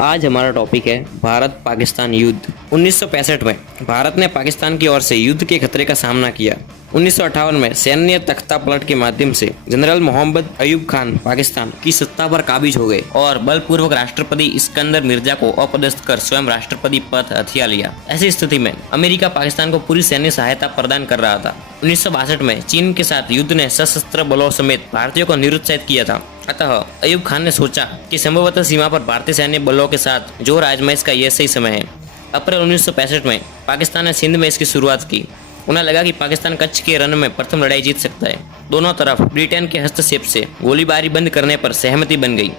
आज हमारा टॉपिक है भारत पाकिस्तान युद्ध। 1965 में भारत ने पाकिस्तान की ओर से युद्ध के खतरे का सामना किया। 1958 में सैन्य तख्ता पलट के माध्यम से जनरल मोहम्मद अयूब खान पाकिस्तान की सत्ता पर काबिज हो गए और बलपूर्वक राष्ट्रपति इस्कंदर मिर्जा को अपदस्थ कर स्वयं राष्ट्रपति पद हथिया लिया। ऐसी स्थिति में अमेरिका पाकिस्तान को पूरी सैन्य सहायता प्रदान कर रहा था। 1962 में चीन के साथ युद्ध ने सशस्त्र बलों समेत भारतीयों को निरुत्साहित किया था। अतः अयूब खान ने सोचा कि संभवतः सीमा पर भारतीय सैन्य बलों के साथ जोर आजमाइश का यह सही समय है। अप्रैल 1965 में पाकिस्तान ने सिंध में इसकी शुरुआत की। उन्हें लगा कि पाकिस्तान कच्छ के रन में प्रथम लड़ाई जीत सकता है। दोनों तरफ ब्रिटेन के हस्तक्षेप से गोलीबारी बंद करने पर सहमति बन गई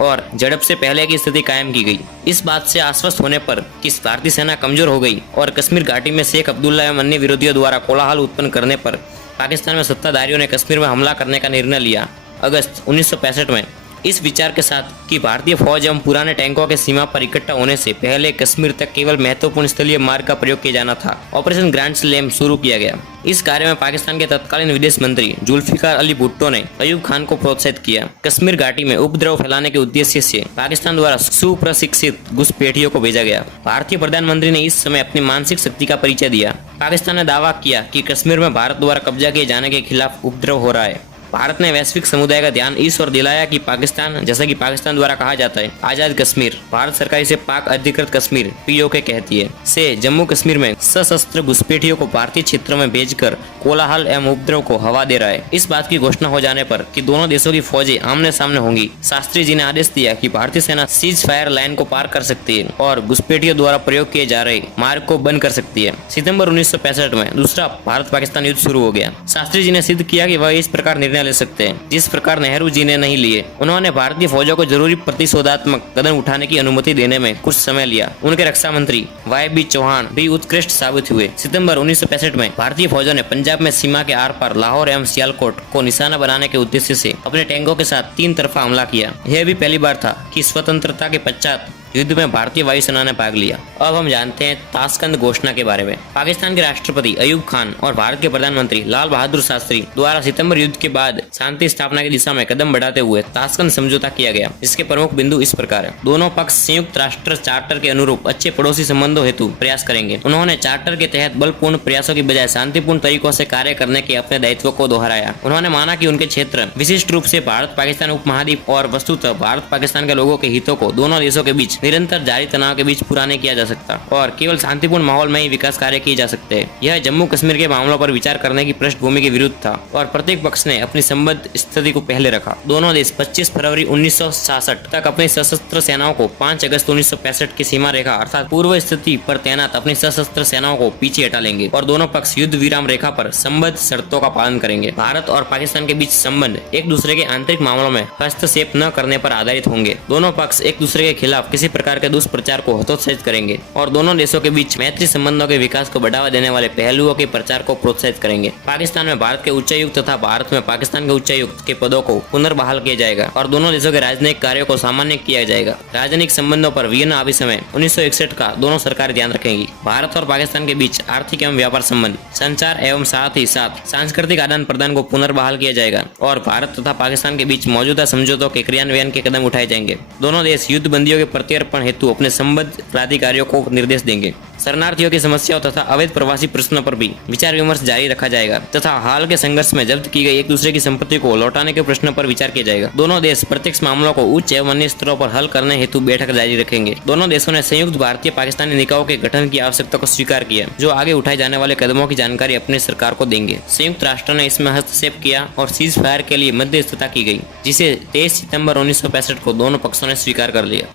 और झड़प से पहले की स्थिति कायम की गई। इस बात से आश्वस्त होने पर कि भारतीय सेना कमजोर हो गई और कश्मीर घाटी में शेख अब्दुल्ला एवं अन्य विरोधियों द्वारा कोलाहल उत्पन्न करने पर पाकिस्तान में सत्ताधारियों ने कश्मीर में हमला करने का निर्णय लिया। अगस्त 1965 में इस विचार के साथ कि भारतीय फौज एवं पुराने टैंकों के सीमा पर इकट्ठा होने से पहले कश्मीर तक केवल महत्वपूर्ण स्थलीय मार्ग का प्रयोग किया जाना था, ऑपरेशन ग्रैंड स्लैम शुरू किया गया। इस कार्य में पाकिस्तान के तत्कालीन विदेश मंत्री जुल्फिकार अली भुट्टो ने अयूब खान को प्रोत्साहित किया। कश्मीर घाटी में उपद्रव फैलाने के उद्देश्य से पाकिस्तान द्वारा सुप्रशिक्षित घुसपैठियों को भेजा गया। भारतीय प्रधानमंत्री ने इस समय अपनी मानसिक शक्ति का परिचय दिया। पाकिस्तान ने दावा किया कि कश्मीर में भारत द्वारा कब्जा किए जाने के खिलाफ उपद्रव हो रहा है। भारत ने वैश्विक समुदाय का ध्यान इस ओर दिलाया कि पाकिस्तान, जैसा कि पाकिस्तान द्वारा कहा जाता है, आजाद कश्मीर, भारत सरकार इसे पाक अधिकृत कश्मीर पीओके कहती है, से जम्मू कश्मीर में सशस्त्र घुसपैठियों को भारतीय क्षेत्रों में भेजकर कोलाहल एवं उपद्रव को हवा दे रहा है। इस बात की घोषणा हो जाने पर कि दोनों देशों की फौजें आमने सामने होंगी, शास्त्री जी ने आदेश दिया कि भारतीय सेना सीज फायर लाइन को पार कर सकती है और घुसपैठियों द्वारा प्रयोग किए जा रहे मार्ग को बंद कर सकती है। सितंबर 1965 में दूसरा भारत पाकिस्तान युद्ध शुरू हो गया। शास्त्री जी ने सिद्ध किया कि वह इस प्रकार निर्णय ले सकते हैं जिस प्रकार नेहरू जी ने नहीं लिए। उन्होंने भारतीय फौजों को जरूरी प्रतिशोधात्मक कदम उठाने की अनुमति देने में कुछ समय लिया। उनके रक्षा मंत्री वाई.बी. चौहान भी उत्कृष्ट साबित हुए। सितंबर 1965 में भारतीय फौजों ने पंजाब में सीमा के आर पार लाहौर एवं सियालकोट को निशाना बनाने के उद्देश्य से अपने टैंकों के साथ 3 तरफा हमला किया। यह भी पहली बार था कि स्वतंत्रता के पश्चात युद्ध में भारतीय वायुसेना ने भाग लिया। अब हम जानते हैं ताशकंद घोषणा के बारे में। पाकिस्तान के राष्ट्रपति अयूब खान और भारत के प्रधानमंत्री लाल बहादुर शास्त्री द्वारा सितंबर युद्ध के बाद शांति स्थापना की दिशा में कदम बढ़ाते हुए ताशकंद समझौता किया गया। इसके प्रमुख बिंदु इस प्रकार है। दोनों पक्ष संयुक्त राष्ट्र चार्टर के अनुरूप अच्छे पड़ोसी संबंधों हेतु प्रयास करेंगे। उन्होंने चार्टर के तहत बलपूर्ण प्रयासों की बजाय शांतिपूर्ण तरीकों से कार्य करने के अपने दायित्व को दोहराया। उन्होंने माना कि उनके क्षेत्र विशिष्ट रूप से भारत पाकिस्तान उपमहाद्वीप और वस्तुतः भारत पाकिस्तान के लोगों के हितों को दोनों देशों के बीच निरंतर जारी तनाव के बीच पूरा नहीं किया जा सकता और केवल शांतिपूर्ण माहौल में ही विकास कार्य किए जा सकते हैं। यह जम्मू कश्मीर के मामलों पर विचार करने की पृष्ठभूमि के विरुद्ध था और प्रत्येक पक्ष ने अपनी संबद्ध स्थिति को पहले रखा। दोनों देश 25 फरवरी 1966 तक अपनी सशस्त्र सेनाओं को 5 अगस्त 1965 की सीमा रेखा अर्थात पूर्व स्थिति पर तैनात अपनी सशस्त्र सेनाओं को पीछे हटा लेंगे और दोनों पक्ष युद्ध विराम रेखा पर संबद्ध शर्तों का पालन करेंगे। भारत और पाकिस्तान के बीच संबंध एक दूसरे के आंतरिक मामलों में हस्तक्षेप न करने पर आधारित होंगे। दोनों पक्ष एक दूसरे के खिलाफ किसी प्रकार के दुष्प्रचार को हतोत्साहित करेंगे और दोनों देशों के बीच मैत्री संबंधों के विकास को बढ़ावा देने वाले पहलुओं के प्रचार को प्रोत्साहित करेंगे। पाकिस्तान में भारत के उच्चायुक्त तथा भारत में पाकिस्तान के उच्चायुक्त के पदों को पुनर्बहाल किया जाएगा और दोनों देशों के राजनयिक कार्यों को सामान्य किया जाएगा। राजनयिक संबंधों पर वियना अभिसमय 1961 का दोनों सरकारें ध्यान रखेंगी। भारत और पाकिस्तान के बीच आर्थिक एवं व्यापार संबंध, संचार एवं साथ ही साथ सांस्कृतिक आदान प्रदान को पुनर्बहाल किया जाएगा और भारत तथा पाकिस्तान के बीच मौजूदा समझौतों के क्रियान्वयन के कदम उठाए जाएंगे। दोनों देश युद्ध बंदियों के प्रत्यर्पण हेतु अपने संबद्ध प्राधिकारियों को निर्देश देंगे। शरणार्थियों की समस्याओं तथा अवैध प्रवासी प्रश्नों पर भी विचार विमर्श जारी रखा जाएगा तथा हाल के संघर्ष में जब्त की गई एक दूसरे की संपत्ति को लौटाने के प्रश्न पर विचार किया जाएगा। दोनों देश प्रत्यक्ष मामलों को उच्च एवं अन्य स्तरों पर हल करने हेतु बैठक जारी रखेंगे। दोनों देशों ने संयुक्त भारतीय पाकिस्तानी निकायों के गठन की आवश्यकता को स्वीकार किया, जो आगे उठाए जाने वाले कदमों की जानकारी अपनी सरकार को देंगे। संयुक्त राष्ट्र ने इसमें हस्तक्षेप किया और सीज फायर के लिए मध्यस्थता की गई, जिसे 23 सितंबर 1965 को दोनों पक्षों ने स्वीकार कर लिया।